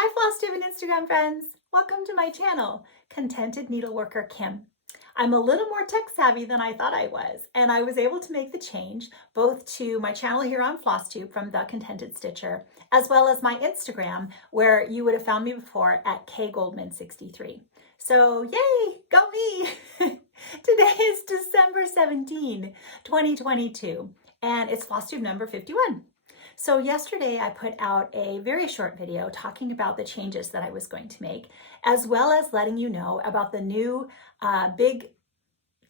Hi Flosstube and Instagram friends! Welcome to my channel, Contented Needleworker Kim. I'm a little more tech savvy than I thought I was, and I was able to make the change both to my channel here on Flosstube from The Contented Stitcher, as well as my Instagram, where you would have found me before at kgoldman63. So yay, go me! Today is December 17, 2022, and it's Flosstube number 51. So yesterday I put out a very short video talking about the changes that I was going to make, as well as letting you know about the new big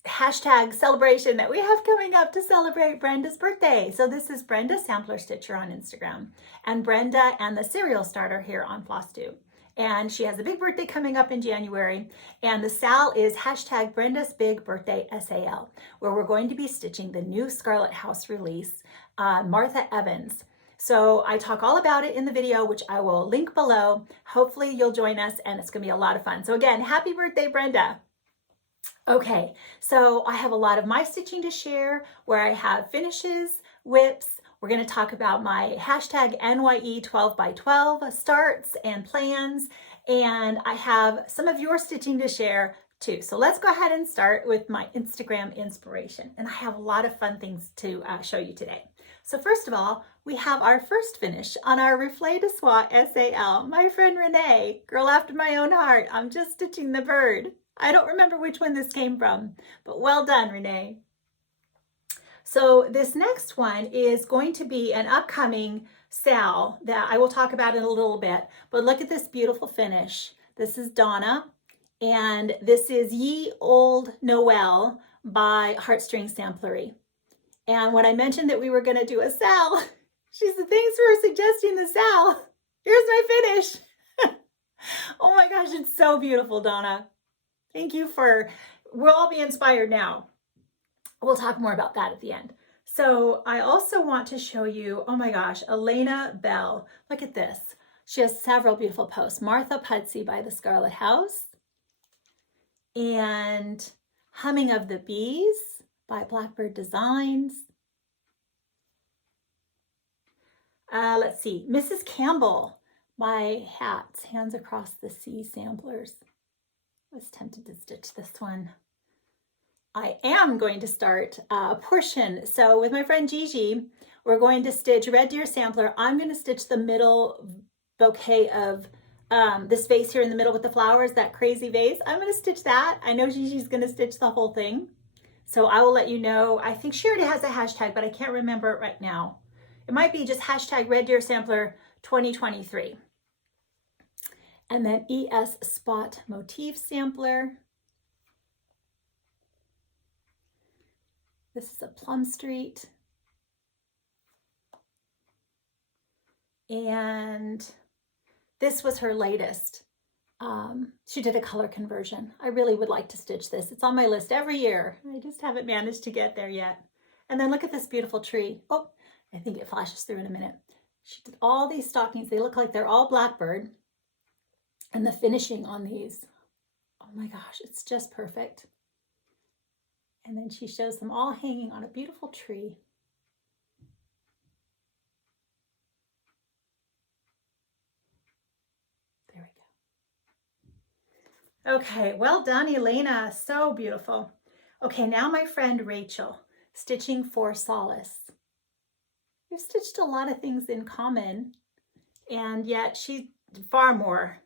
hashtag celebration that we have coming up to celebrate Brenda's birthday. So this is Brenda Sampler Stitcher on Instagram and Brenda and the Serial Starter here on Flosstube. And she has a big birthday coming up in January. And the SAL is hashtag Brenda's Big Birthday SAL, where we're going to be stitching the new Scarlet House release, Martha Evans. So I talk all about it in the video, which I will link below. Hopefully you'll join us and it's gonna be a lot of fun. So again, happy birthday, Brenda. Okay, so I have a lot of my stitching to share where I have finishes, whips. We're gonna talk about my hashtag NYE 12 by 12 starts and plans. And I have some of your stitching to share too. So let's go ahead and start with my Instagram inspiration. And I have a lot of fun things to show you today. So first of all, we have our first finish on our Reflet de Soie SAL. My friend Renee, girl after my own heart. I'm just stitching the bird. I don't remember which one this came from, but well done, Renee. So this next one is going to be an upcoming SAL that I will talk about in a little bit, but look at this beautiful finish. This is Donna, and this is Ye Old Noel by Heartstring Samplery. And when I mentioned that we were gonna do a SAL, she said, thanks for suggesting the SAL. Here's my finish. Oh my gosh, it's so beautiful, Donna. Thank you we'll all be inspired now. We'll talk more about that at the end. So I also want to show you, oh my gosh, Elena Bell. Look at this. She has several beautiful posts. Martha Pudsey by the Scarlet House and Humming of the Bees by Blackbird Designs. Let's see, Mrs. Campbell by Hats, Hands Across the Sea Samplers. I was tempted to stitch this one. I am going to start a portion. So with my friend Gigi, we're going to stitch Red Deer Sampler. I'm going to stitch the middle bouquet of this vase here in the middle with the flowers, that crazy vase. I'm going to stitch that. I know Gigi's going to stitch the whole thing. So I will let you know. I think she already has a hashtag, but I can't remember it right now. It might be just hashtag Red Deer Sampler 2023. And then ES Spot Motif Sampler. This is a Plum Street. And this was her latest. She did a color conversion. I really would like to stitch this. It's on my list every year. I just haven't managed to get there yet. And then look at this beautiful tree. Oh, I think it flashes through in a minute. She did all these stockings. They look like they're all Blackbird. And the finishing on these, oh my gosh, it's just perfect. And then she shows them all hanging on a beautiful tree. There we go. Okay, well done, Elena. So beautiful. Okay, now my friend Rachel, stitching for Solace. We've stitched a lot of things in common, and yet she's far more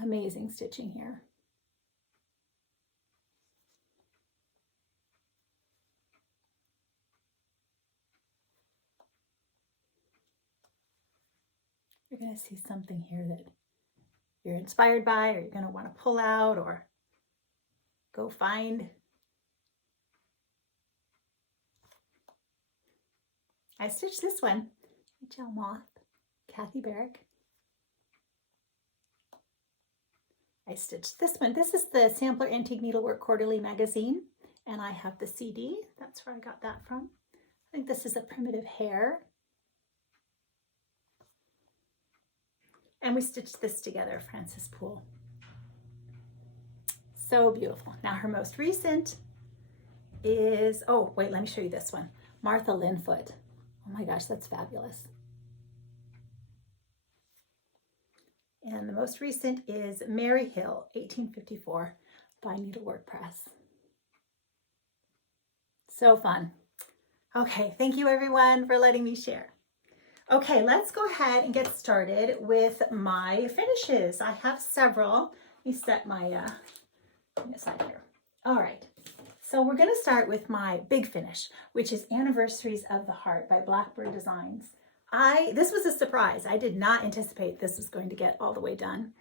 amazing stitching here. You're going to see something here that you're inspired by, or you're going to want to pull out or go find. I stitched this one, HL Moth, Kathy Barrick. I stitched this one. This is the Sampler Antique Needlework Quarterly magazine, and I have the CD. That's where I got that from. I think this is a Primitive Hair. And we stitched this together, Frances Poole. So beautiful. Now her most recent is, oh wait, let me show you this one. Martha Linfoot. Oh my gosh, that's fabulous. And the most recent is Mary Hill, 1854 by Needlework Press. So fun. Okay, thank you everyone for letting me share. Okay, let's go ahead and get started with my finishes. I have several. Let me set my aside here. All right, so we're going to start with my big finish, which is Anniversaries of the Heart by Blackbird Designs. This was a surprise. I did not anticipate this was going to get all the way done.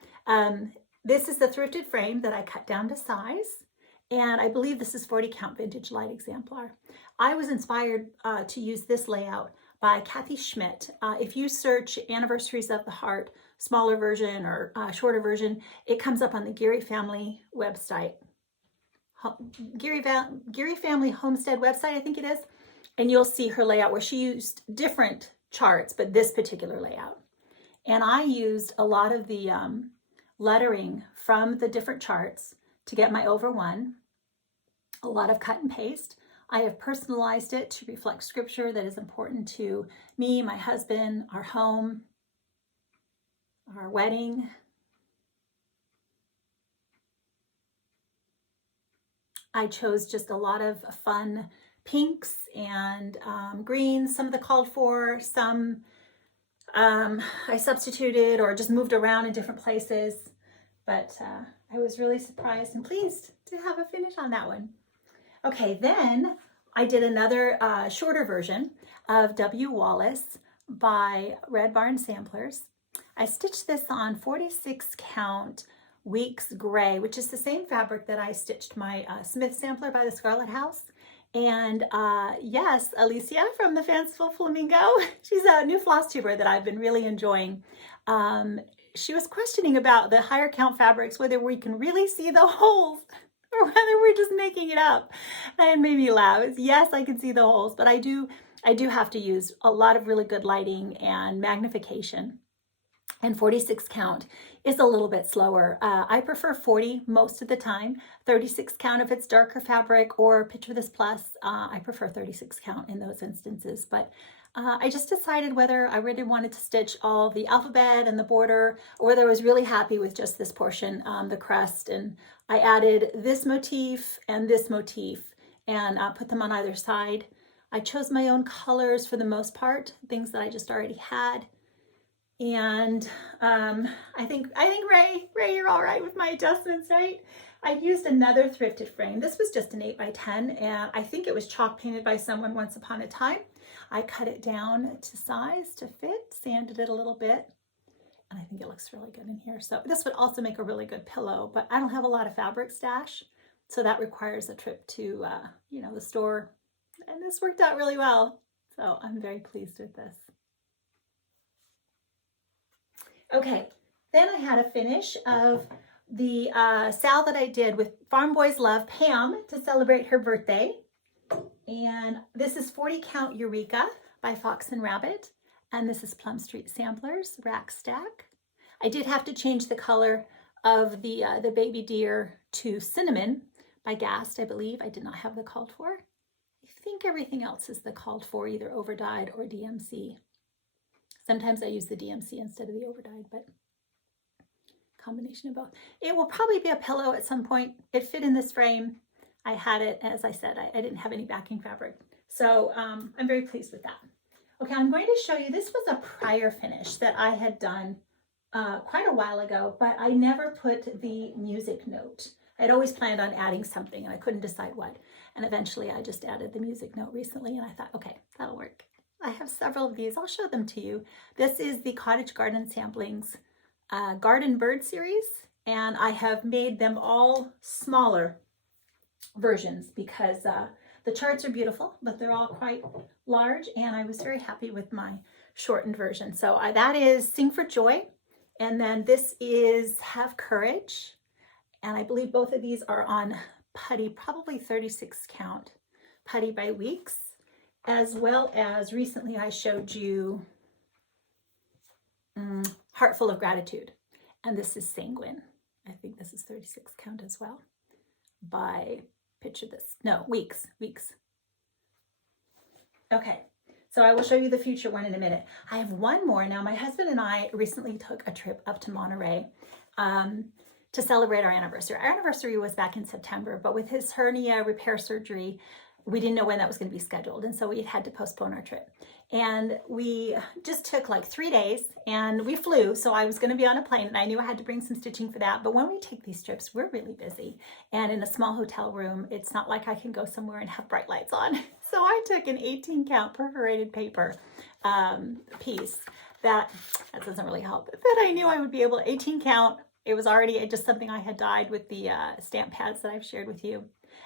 This is the thrifted frame that I cut down to size, and I believe this is 40 count vintage light exemplar. I was inspired to use this layout by Kathy Schmidt. If you search Anniversaries of the Heart, smaller version or shorter version, it comes up on the Geary family website. Geary Family Homestead website, I think it is. And you'll see her layout where she used different charts, but this particular layout. And I used a lot of the lettering from the different charts to get my over one, a lot of cut and paste. I have personalized it to reflect scripture that is important to me, my husband, our home, our wedding. I chose just a lot of fun pinks and greens, some of the called for, some I substituted or just moved around in different places. But I was really surprised and pleased to have a finish on that one. Okay, then I did another shorter version of W. Wallace by Red Barn Samplers. I stitched this on 46 count Weeks Gray, which is the same fabric that I stitched my Smith sampler by the Scarlet House. And yes, Alicia from the Fanciful Flamingo, she's a new floss tuber that I've been really enjoying. She was questioning about the higher count fabrics, whether we can really see the holes or whether we're just making it up. And it made me laugh. Yes, I can see the holes, but I do have to use a lot of really good lighting and magnification. And 46 count is a little bit slower. I prefer 40 most of the time. 36 count if it's darker fabric, or Picture This Plus. I prefer 36 count in those instances. But I just decided whether I really wanted to stitch all the alphabet and the border, or whether I was really happy with just this portion, the crest. And I added this motif and put them on either side. I chose my own colors for the most part, things that I just already had. And I think Ray, you're all right with my adjustments, right? I used another thrifted frame. This was just an 8x10, and I think it was chalk painted by someone once upon a time. I cut it down to size to fit, sanded it a little bit, and I think it looks really good in here. So this would also make a really good pillow, but I don't have a lot of fabric stash, so that requires a trip to the store, and this worked out really well. So I'm very pleased with this. Okay, then I had a finish of the sal that I did with Farm Boys Love Pam to celebrate her birthday. And this is 40 count Eureka by Fox and Rabbit. And this is Plum Street Samplers Rack Stack. I did have to change the color of the baby deer to Cinnamon by Gast, I believe. I did not have the called for. I think everything else is the called for, either overdyed or DMC. Sometimes I use the DMC instead of the overdyed, but combination of both. It will probably be a pillow at some point. It fit in this frame. I had it, as I said, I didn't have any backing fabric. So I'm very pleased with that. Okay, I'm going to show you, this was a prior finish that I had done quite a while ago, but I never put the music note. I'd always planned on adding something and I couldn't decide what. And eventually I just added the music note recently, and I thought, okay, that'll work. I have several of these. I'll show them to you. This is the Cottage Garden Samplings Garden Bird series, and I have made them all smaller versions because the charts are beautiful, but they're all quite large, and I was very happy with my shortened version. So that is Sing for Joy, and then this is Have Courage, and I believe both of these are on putty, probably 36 count putty by Weeks. As well as recently I showed you Heart Full of Gratitude. And this is Sanguine. I think this is 36 count as well. By Weeks. Okay. So I will show you the future one in a minute. I have one more. Now, my husband and I recently took a trip up to Monterey to celebrate our anniversary. Our anniversary was back in September, but with his hernia repair surgery, we didn't know when that was going to be scheduled. And so we had to postpone our trip. And we just took like 3 days and we flew. So I was going to be on a plane and I knew I had to bring some stitching for that. But when we take these trips, we're really busy. And in a small hotel room, it's not like I can go somewhere and have bright lights on. So I took an 18 count perforated paper piece that doesn't really help, but I knew I would be able to 18 count. It was already just something I had dyed with the stamp pads that I've shared with you.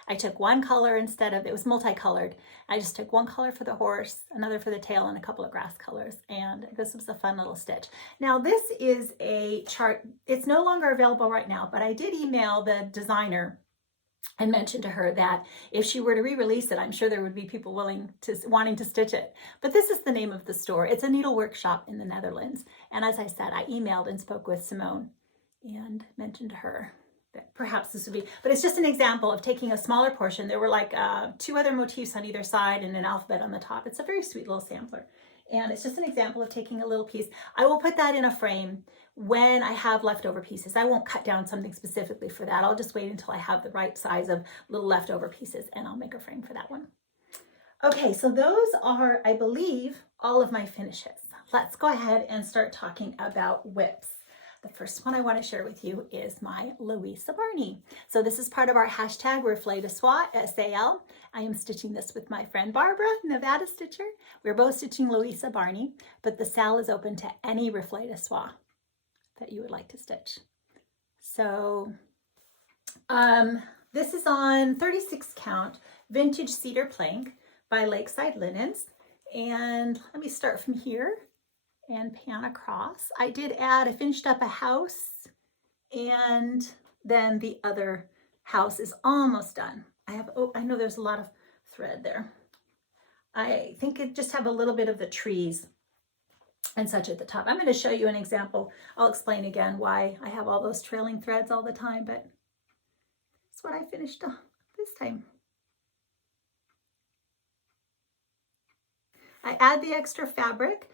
I took one color instead of, it was multicolored. I just took one color for the horse, another for the tail, and a couple of grass colors. And this was a fun little stitch. Now this is a chart. It's no longer available right now, but I did email the designer and mentioned to her that if she were to re-release it, I'm sure there would be people wanting to stitch it. But this is the name of the store. It's a needle workshop in the Netherlands. And as I said, I emailed and spoke with Simone and mentioned to her that perhaps this would be, but it's just an example of taking a smaller portion. There were like 2 other motifs on either side and an alphabet on the top. It's a very sweet little sampler. And it's just an example of taking a little piece. I will put that in a frame when I have leftover pieces. I won't cut down something specifically for that. I'll just wait until I have the right size of little leftover pieces and I'll make a frame for that one. Okay, so those are, I believe, all of my finishes. Let's go ahead and start talking about whips. The first one I want to share with you is my Louisa Barney. So this is part of our hashtag Reflet de Soie, SAL. I am stitching this with my friend Barbara, Nevada Stitcher. We're both stitching Louisa Barney, but the SAL is open to any Reflet de Soie that you would like to stitch. So this is on 36 count vintage cedar plank by Lakeside Linens. And let me start from here and pan across. I finished up a house and then the other house is almost done. I know there's a lot of thread there. I think it just have a little bit of the trees and such at the top. I'm going to show you an example. I'll explain again why I have all those trailing threads all the time, but that's what I finished this time. I add the extra fabric.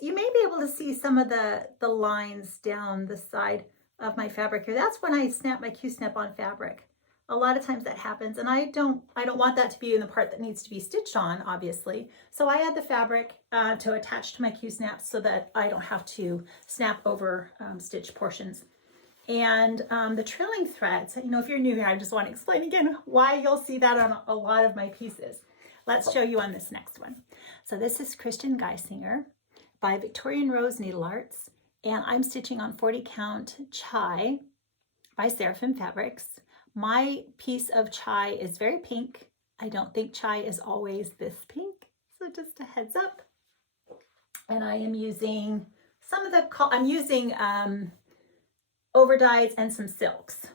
You may be able to see some of the lines down the side of my fabric here. That's when I snap my Q-snap on fabric. A lot of times that happens, and I don't want that to be in the part that needs to be stitched on, obviously. So I add the fabric to attach to my Q-snaps so that I don't have to snap over stitch portions. And the trailing threads, if you're new here, I just want to explain again why you'll see that on a lot of my pieces. Let's show you on this next one. So this is Christian Geisinger by Victorian Rose Needle Arts, and I'm stitching on 40 count Chai by Seraphim Fabrics. My piece of Chai is very pink. I don't think Chai is always this pink, so just a heads up. And I am using overdyes and some silks,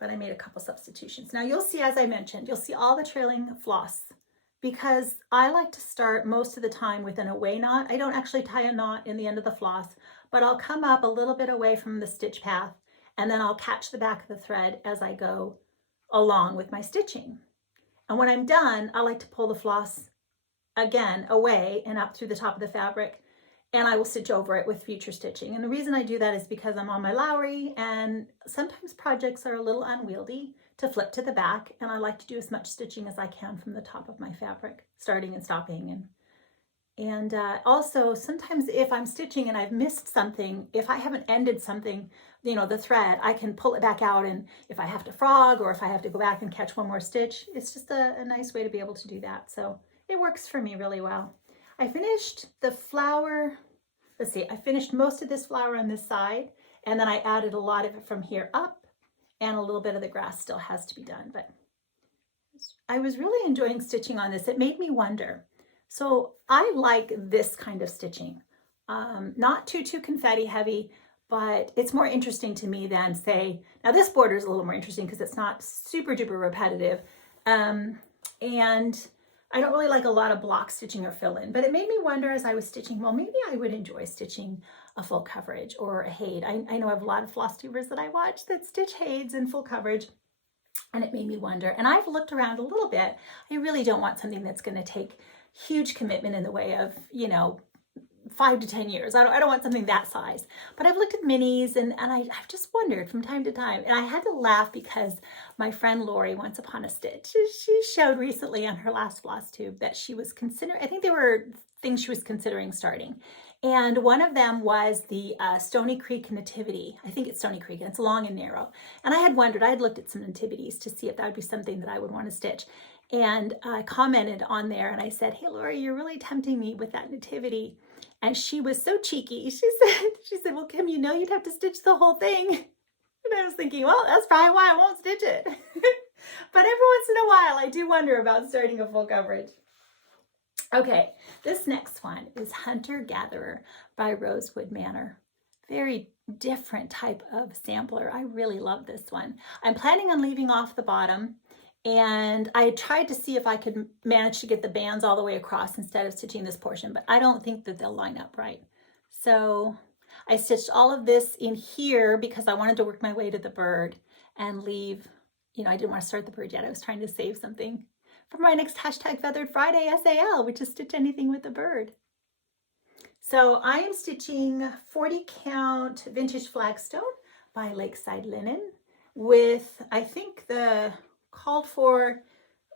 but I made a couple substitutions. Now you'll see, as I mentioned, you'll see all the trailing floss, because I like to start most of the time with an away knot. I don't actually tie a knot in the end of the floss, but I'll come up a little bit away from the stitch path and then I'll catch the back of the thread as I go along with my stitching. And when I'm done, I like to pull the floss again away and up through the top of the fabric, and I will stitch over it with future stitching. And the reason I do that is because I'm on my Lowry and sometimes projects are a little unwieldy to flip to the back, and I like to do as much stitching as I can from the top of my fabric, starting and stopping. And also sometimes if I'm stitching and I've missed something, if I haven't ended something, the thread, I can pull it back out, and if I have to frog or if I have to go back and catch one more stitch, it's just a nice way to be able to do that. So it works for me really well. I finished the flower, I finished most of this flower on this side, and then I added a lot of it from here up, and a little bit of the grass still has to be done, but I was really enjoying stitching on this. It made me wonder. So I like this kind of stitching, not too confetti heavy, but it's more interesting to me than, say, now this border is a little more interesting because it's not super duper repetitive. And I don't really like a lot of block stitching or fill in, but it made me wonder as I was stitching, well, maybe I would enjoy stitching a full coverage or a haid. I know I have a lot of Flosstubers that I watch that stitch haids in full coverage, and it made me wonder. And I've looked around a little bit. I really don't want something that's going to take huge commitment in the way of, 5 to 10 years. I don't want something that size. But I've looked at minis and I've just wondered from time to time. And I had to laugh because my friend Lori, once upon a stitch, she showed recently on her last floss tube that she was considering, I think there were things she was considering starting. And one of them was the Stony Creek Nativity. I think it's Stony Creek, and it's long and narrow. And I had wondered, I had looked at some nativities to see if that would be something that I would want to stitch. And I commented on there and I said, hey, Lori, you're really tempting me with that nativity. And she was so cheeky. She said, well, Kim, you'd have to stitch the whole thing. And I was thinking, well, that's probably why I won't stitch it. But every once in a while, I do wonder about starting a full coverage. Okay, this next one is Hunter Gatherer by Rosewood Manor. Very different type of sampler. I really love this one. I'm planning on leaving off the bottom, and I tried to see if I could manage to get the bands all the way across instead of stitching this portion, but I don't think that they'll line up right. So I stitched all of this in here because I wanted to work my way to the bird and leave, I didn't want to start the bird yet. I was trying to save something for my next #Feathered Friday SAL, which is stitch anything with the bird. So I am stitching 40 count Vintage Flagstone by Lakeside Linen with, I think, the called for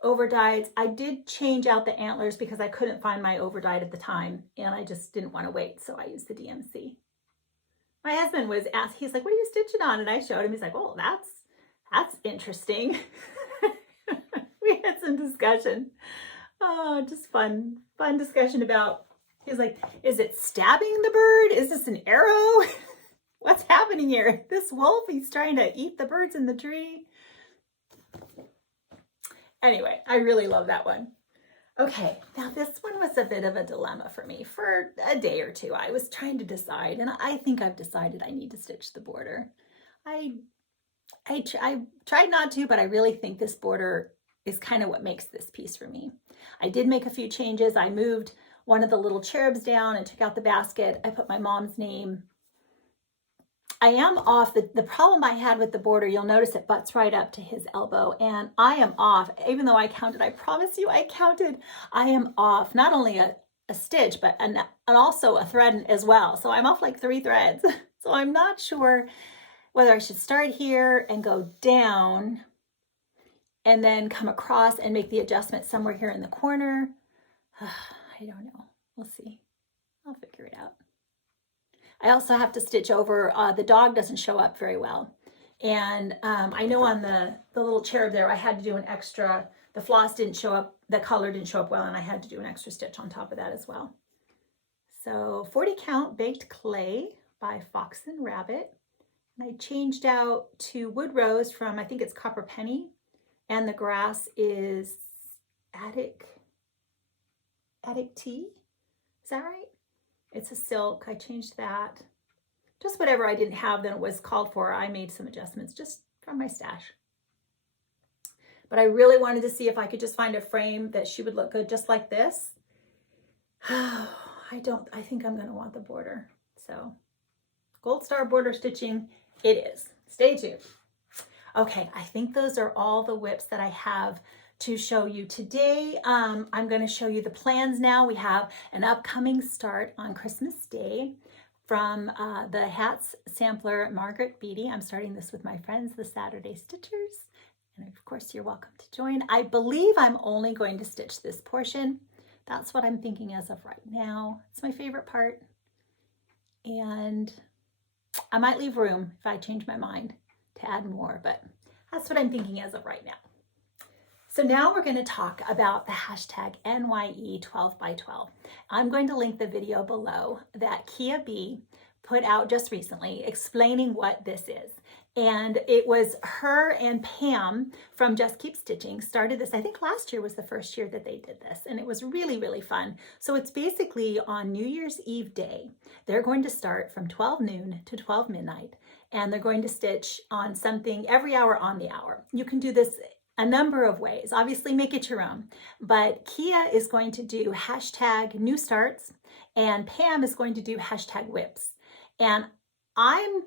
overdyes. I did change out the antlers because I couldn't find my overdyed at the time and I just didn't want to wait, so I used the DMC. My husband was asked, he's like, what are you stitching on? And I showed him, he's like, oh, that's interesting. We had some discussion. Oh, just fun discussion about, he's like, is it stabbing the bird? Is this an arrow? What's happening here? This wolf, he's trying to eat the birds in the tree. Anyway, I really love that one. Okay, now this one was a bit of a dilemma for me for a day or two. I was trying to decide, and I think I've decided I need to stitch the border. I tried not to, but I really think this border is kind of what makes this piece for me. I did make a few changes. I moved one of the little cherubs down and took out the basket. I put my mom's name. I am off. The problem I had with the border, you'll notice it butts right up to his elbow, and I am off. Even though I counted, I promise you I counted, I am off not only a stitch, but and also a thread as well. So I'm off like 3 threads. So I'm not sure whether I should start here and go down and then come across and make the adjustment somewhere here in the corner. I don't know. We'll see. I'll figure it out. I also have to stitch over, the dog doesn't show up very well. And I know on the little cherub there, I had to do an extra, the floss didn't show up, the color didn't show up well, and I had to do an extra stitch on top of that as well. So 40 count baked clay by Fox and Rabbit. And I changed out to Wood Rose from, I think it's Copper Penny, and the grass is Attic Tea. Is that right? It's a silk. I changed that. Just whatever I didn't have that it was called for, I made some adjustments just from my stash. But I really wanted to see if I could just find a frame that she would look good just like this. I think I'm going to want the border. So Gold Star border stitching it is. Stay tuned. Okay, I think those are all the whips that I have to show you today. I'm going to show you the plans now. We have an upcoming start on Christmas Day from the Hats Sampler, Margaret Beatty. I'm starting this with my friends, the Saturday Stitchers. And of course, you're welcome to join. I believe I'm only going to stitch this portion. That's what I'm thinking as of right now. It's my favorite part. And I might leave room if I change my mind to add more, but that's what I'm thinking as of right now. So now we're going to talk about the hashtag NYE12x12. I'm going to link the video below that Kia B put out just recently explaining what this is. And it was her and Pam from Just Keep Stitching started this. I think last year was the first year that they did this, and it was really, really fun. So it's basically on New Year's Eve day. They're going to start from 12 noon to 12 midnight, and they're going to stitch on something every hour on the hour. You can do this a number of ways. Obviously, make it your own. But Kia is going to do hashtag new starts, and Pam is going to do hashtag whips. And I'm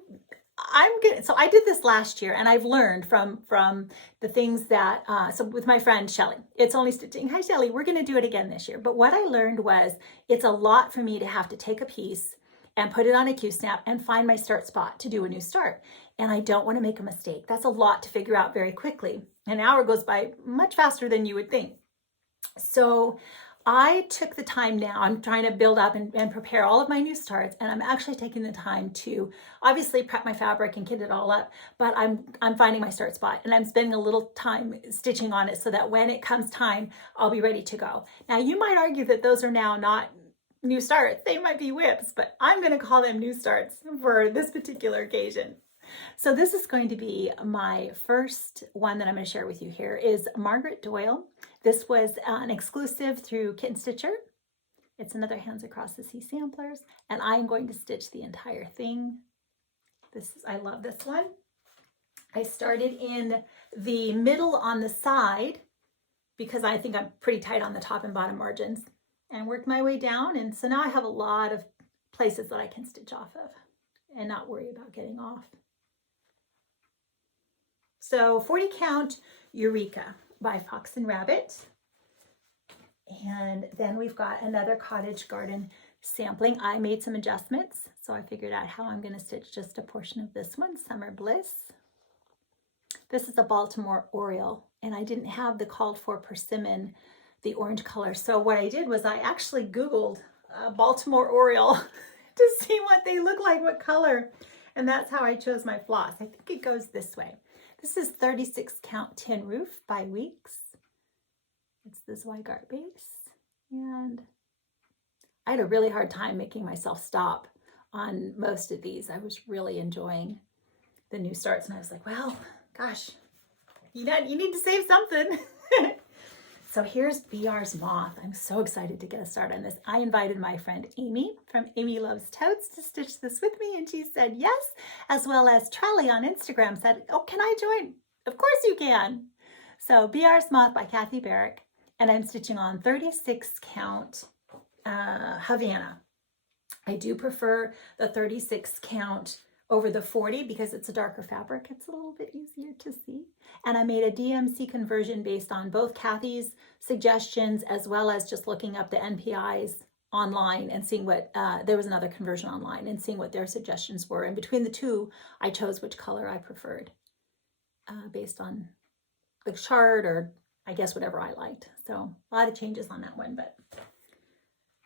so I did this last year, and I've learned from the things that, so with my friend Shelly, it's only stitching. Hi, Shelly, we're going to do it again this year. But what I learned was it's a lot for me to have to take a piece and put it on a Q-snap and find my start spot to do a new start. And I don't want to make a mistake. That's a lot to figure out very quickly. An hour goes by much faster than you would think. So I took the time now. I'm trying to build up and prepare all of my new starts, and I'm actually taking the time to obviously prep my fabric and kit it all up, but I'm finding my start spot, and I'm spending a little time stitching on it so that when it comes time, I'll be ready to go. Now, you might argue that those are now not new starts. They might be whips, but I'm going to call them new starts for this particular occasion. So this is going to be my first one that I'm going to share with you here is Margaret Doyle. This was an exclusive through Kitten Stitcher. It's another Hands Across the Sea samplers, and I'm going to stitch the entire thing. I love this one. I started in the middle on the side because I think I'm pretty tight on the top and bottom margins, and worked my way down. And so now I have a lot of places that I can stitch off of and not worry about getting off. So 40 count Eureka by Fox and Rabbit. And then we've got another Cottage Garden sampling. I made some adjustments, so I figured out how I'm going to stitch just a portion of this one, Summer Bliss. This is a Baltimore Oriole, and I didn't have the called for persimmon, the orange color. So what I did was I actually Googled Baltimore Oriole to see what they look like, what color. And that's how I chose my floss. I think it goes this way. This is 36 count Tin Roof by Weeks. It's the Zweigart base. And I had a really hard time making myself stop on most of these. I was really enjoying the new starts, and I was like, well, gosh, you need to save something. So here's BR's Moth. I'm so excited to get a start on this. I invited my friend Amy from Amy Loves Totes to stitch this with me, and she said yes, as well as Trally on Instagram said, oh, can I join? Of course you can. So BR's Moth by Kathy Barrick, and I'm stitching on 36 count Havana. I do prefer the 36 count over the 40 because it's a darker fabric. It's a little bit easier to see. And I made a DMC conversion based on both Kathy's suggestions as well as just looking up the NPIs online and seeing what, there was another conversion online, and seeing what their suggestions were. And between the two, I chose which color I preferred based on the chart, or I guess whatever I liked. So a lot of changes on that one, but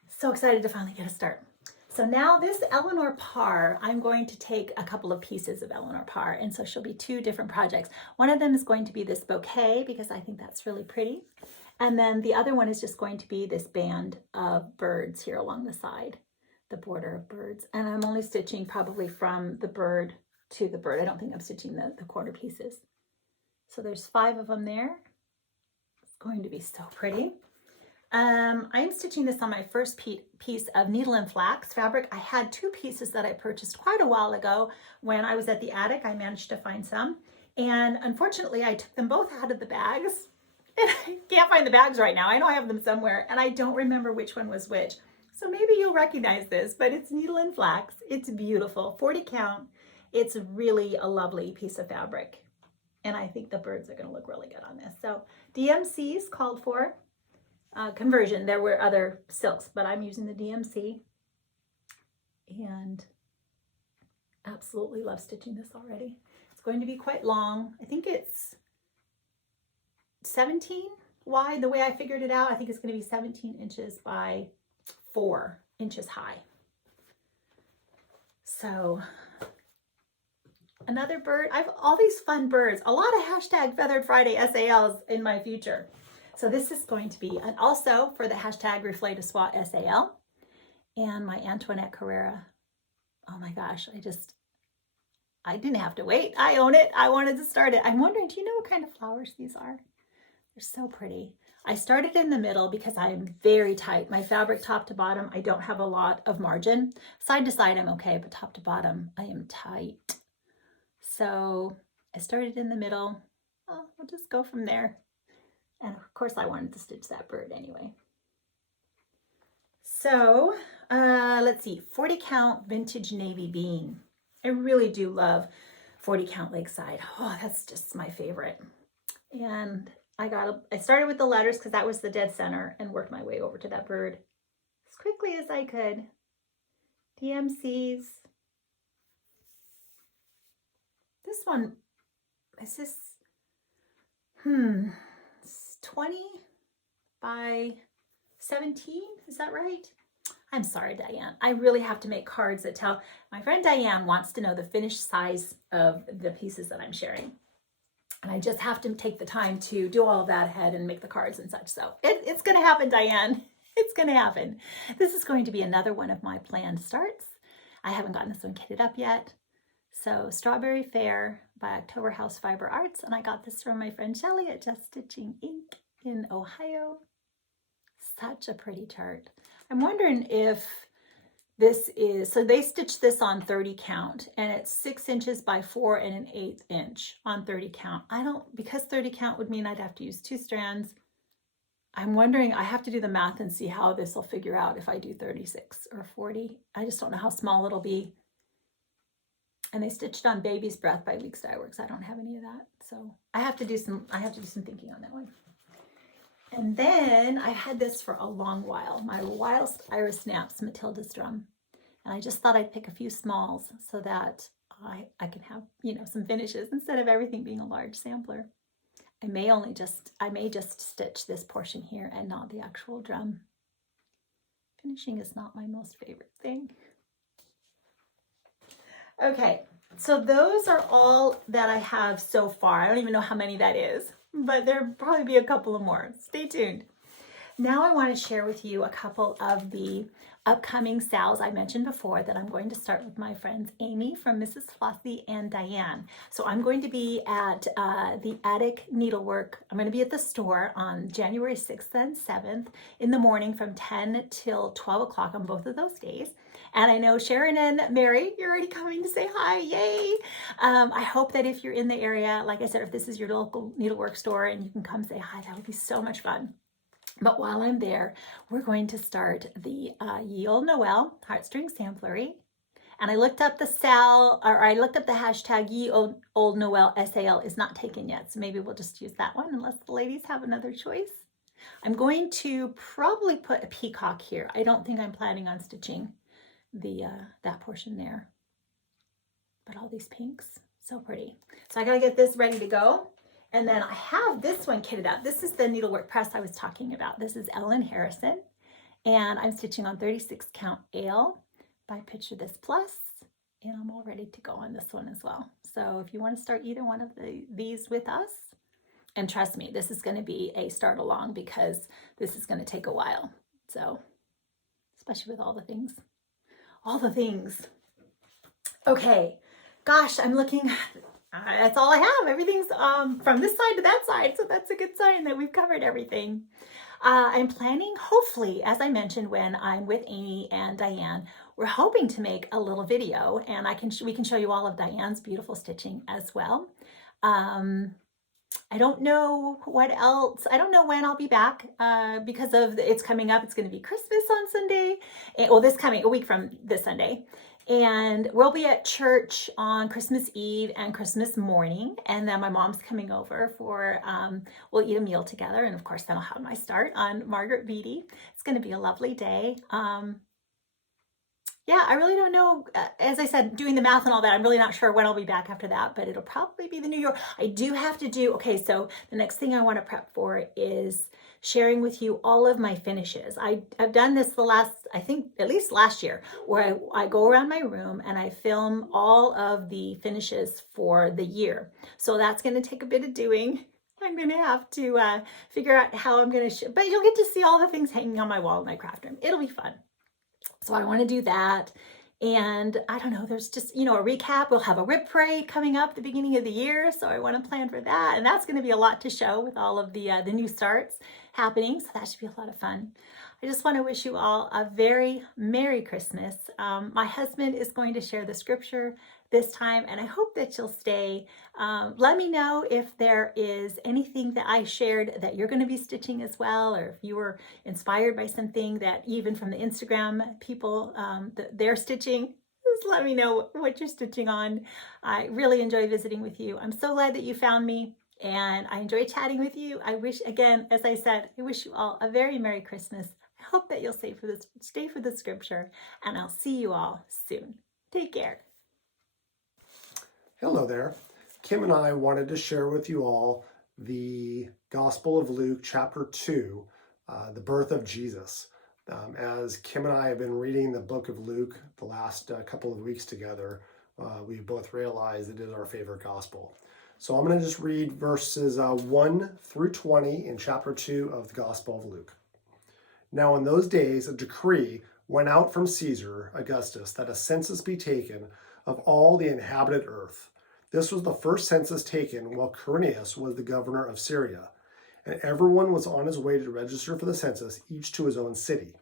so excited to finally get a start. So now this Eleanor Parr, I'm going to take a couple of pieces of Eleanor Parr, and so she'll be two different projects. One of them is going to be this bouquet because I think that's really pretty. And then the other one is just going to be this band of birds here along the side, the border of birds. And I'm only stitching probably from the bird to the bird. I don't think I'm stitching the corner pieces. So there's 5 of them there. It's going to be so pretty. I'm stitching this on my first piece of needle and flax fabric. I had 2 pieces that I purchased quite a while ago when I was at the attic. I managed to find some, and unfortunately I took them both out of the bags, and I can't find the bags right now. I know I have them somewhere, and I don't remember which one was which. So maybe you'll recognize this, but it's needle and flax. It's beautiful, 40 count. It's really a lovely piece of fabric, and I think the birds are going to look really good on this. So DMC's called for. Conversion. There were other silks, but I'm using the DMC, and absolutely love stitching this already. It's going to be quite long. I think it's 17 wide the way I figured it out. I think it's going to be 17 inches by 4 inches high. So another bird. I have all these fun birds. A lot of hashtag Feathered Friday SALs in my future. So this is going to be, and also for the hashtag Reflay to SWAT SAL, and my Antoinette Carrera. Oh my gosh, I didn't have to wait. I own it. I wanted to start it. I'm wondering, do you know what kind of flowers these are? They're so pretty. I started in the middle because I'm very tight. My fabric top to bottom, I don't have a lot of margin. Side to side, I'm okay, but top to bottom, I am tight. So I started in the middle. Oh, we'll just go from there. And of course I wanted to stitch that bird anyway. So let's see, 40 count vintage navy bean. I really do love 40 count Lakeside. Oh, that's just my favorite. And I started with the letters because that was the dead center and worked my way over to that bird as quickly as I could. DMCs. This one, is this, it's 20 by 17, is that right? I'm sorry, Diane. I really have to make cards that tell. My friend Diane wants to know the finished size of the pieces that I'm sharing. And I just have to take the time to do all of that ahead and make the cards and such. So it's going to happen, Diane. It's going to happen. This is going to be another one of my planned starts. I haven't gotten this one kitted up yet. So Strawberry Fair by October House Fiber Arts. And I got this from my friend Shelly at Just Stitching Inc. in Ohio. Such a pretty chart. I'm wondering if this is, so they stitched this on 30 count and it's 6 inches by 4 and an 1/8 inch on 30 count. Because 30 count would mean I'd have to use 2 strands. I'm wondering, I have to do the math and see how this will figure out if I do 36 or 40. I just don't know how small it'll be. And they stitched on Baby's Breath by Weeks Dye Works. I don't have any of that. So I have to do some thinking on that one. And then I've had this for a long while, my Whilst Iris Snaps Matilda's Drum. And I just thought I'd pick a few smalls so that I can have, some finishes instead of everything being a large sampler. I may just stitch this portion here and not the actual drum. Finishing is not my most favorite thing. Okay, so those are all that I have so far. I don't even know how many that is, but there'll probably be a couple of more. Stay tuned. Now I want to share with you a couple of the upcoming sales I mentioned before that I'm going to start with my friends Amy from Mrs. Flossie and Diane. So I'm going to be at the Attic Needlework. I'm going to be at the store on January 6th and 7th in the morning from 10 till 12 o'clock on both of those days. And I know Sharon and Mary, you're already coming to say hi, yay. I hope that if you're in the area, like I said, if this is your local needlework store and you can come say hi, that would be so much fun. But while I'm there, we're going to start the Ye Olde Noel Heartstring Samplery. And I looked up the hashtag Ye Olde Noel SAL is not taken yet. So maybe we'll just use that one unless the ladies have another choice. I'm going to probably put a peacock here. I don't think I'm planning on stitching that portion there. But all these pinks, so pretty. So I gotta get this ready to go. And then I have this one kitted up. This is the needlework press I was talking about. This is Ellen Harrison. And I'm stitching on 36 count Ale by Picture This Plus. And I'm all ready to go on this one as well. So if you want to start either one of these with us, and trust me, this is going to be a start along because this is going to take a while. So, especially with all the things. All the things. Okay, gosh, I'm looking, that's all I have. Everything's from this side to that side, so that's a good sign that we've covered everything. I'm planning, hopefully, as I mentioned when I'm with Amy and Diane, we're hoping to make a little video, and we can show you all of Diane's beautiful stitching as well. I don't know what else. I don't know when I'll be back because it's coming up. It's going to be Christmas on Sunday. A week from this Sunday. And we'll be at church on Christmas Eve and Christmas morning. And then my mom's coming over we'll eat a meal together. And of course, then I'll have my start on Margaret Beatty. It's going to be a lovely day. Yeah, I really don't know. As I said, doing the math and all that, I'm really not sure when I'll be back after that, but it'll probably be the new year. I do have to do, okay, so the next thing I want to prep for is sharing with you all of my finishes. I've done this I think at least last year, where I go around my room and I film all of the finishes for the year. So that's going to take a bit of doing. I'm going to have to figure out how I'm going to, but you'll get to see all the things hanging on my wall in my craft room. It'll be fun. So I want to do that. And I don't know, there's just, a recap. We'll have a rip parade coming up at the beginning of the year. So I want to plan for that. And that's going to be a lot to show with all of the new starts happening. So that should be a lot of fun. I just want to wish you all a very Merry Christmas. My husband is going to share the scripture this time, and I hope that you'll stay. Let me know if there is anything that I shared that you're going to be stitching as well, or if you were inspired by something that even from the Instagram people, they're stitching. Just let me know what you're stitching on. I really enjoy visiting with you. I'm so glad that you found me, and I enjoy chatting with you. I wish, again, as I said, I wish you all a very Merry Christmas. I hope that you'll stay for the scripture, and I'll see you all soon. Take care. Hello there. Kim and I wanted to share with you all the Gospel of Luke, chapter 2, the birth of Jesus. As Kim and I have been reading the book of Luke the last couple of weeks together, we both realized it is our favorite gospel. So I'm going to just read verses 1 through 20 in chapter 2 of the Gospel of Luke. Now in those days, a decree went out from Caesar Augustus that a census be taken of all the inhabited earth. This was the first census taken while Quirinius was the governor of Syria, and everyone was on his way to register for the census, each to his own city.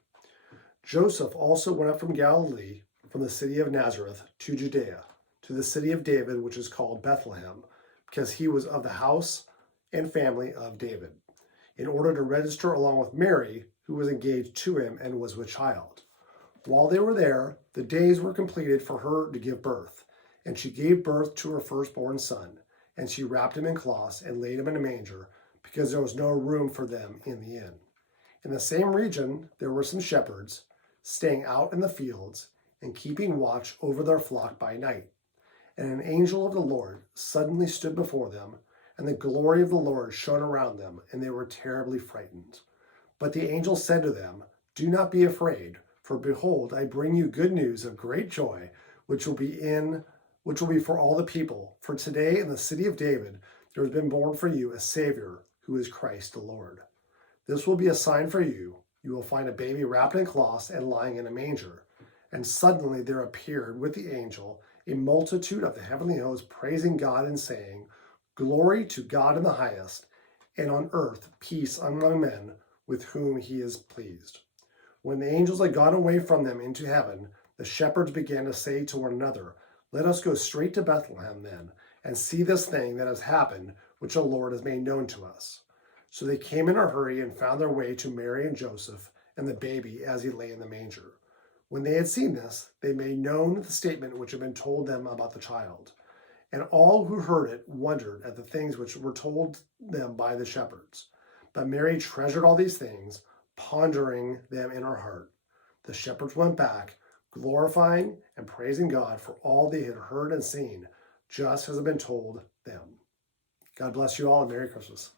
Joseph also went up from Galilee, from the city of Nazareth to Judea, to the city of David, which is called Bethlehem, because he was of the house and family of David, in order to register along with Mary, who was engaged to him and was with child. While they were there, the days were completed for her to give birth, and she gave birth to her firstborn son, and she wrapped him in cloths and laid him in a manger, because there was no room for them in the inn. In the same region there were some shepherds, staying out in the fields and keeping watch over their flock by night. And an angel of the Lord suddenly stood before them, and the glory of the Lord shone around them, and they were terribly frightened. But the angel said to them, "Do not be afraid, for behold, I bring you good news of great joy, which will be for all the people. For today in the city of David there has been born for you a Savior, who is Christ the Lord. This will be a sign for you. You will find a baby wrapped in cloths and lying in a manger." And suddenly there appeared with the angel a multitude of the heavenly host, praising God and saying, "Glory to God in the highest, and on earth peace among men with whom he is pleased." When the angels had gone away from them into heaven, the shepherds began to say to one another, "Let us go straight to Bethlehem then, and see this thing that has happened, which the Lord has made known to us." So they came in a hurry and found their way to Mary and Joseph and the baby as he lay in the manger. When they had seen this, they made known the statement which had been told them about the child. And all who heard it wondered at the things which were told them by the shepherds. But Mary treasured all these things, pondering them in her heart. The shepherds went back, glorifying and praising God for all they had heard and seen, just as had been told them. God bless you all, and Merry Christmas.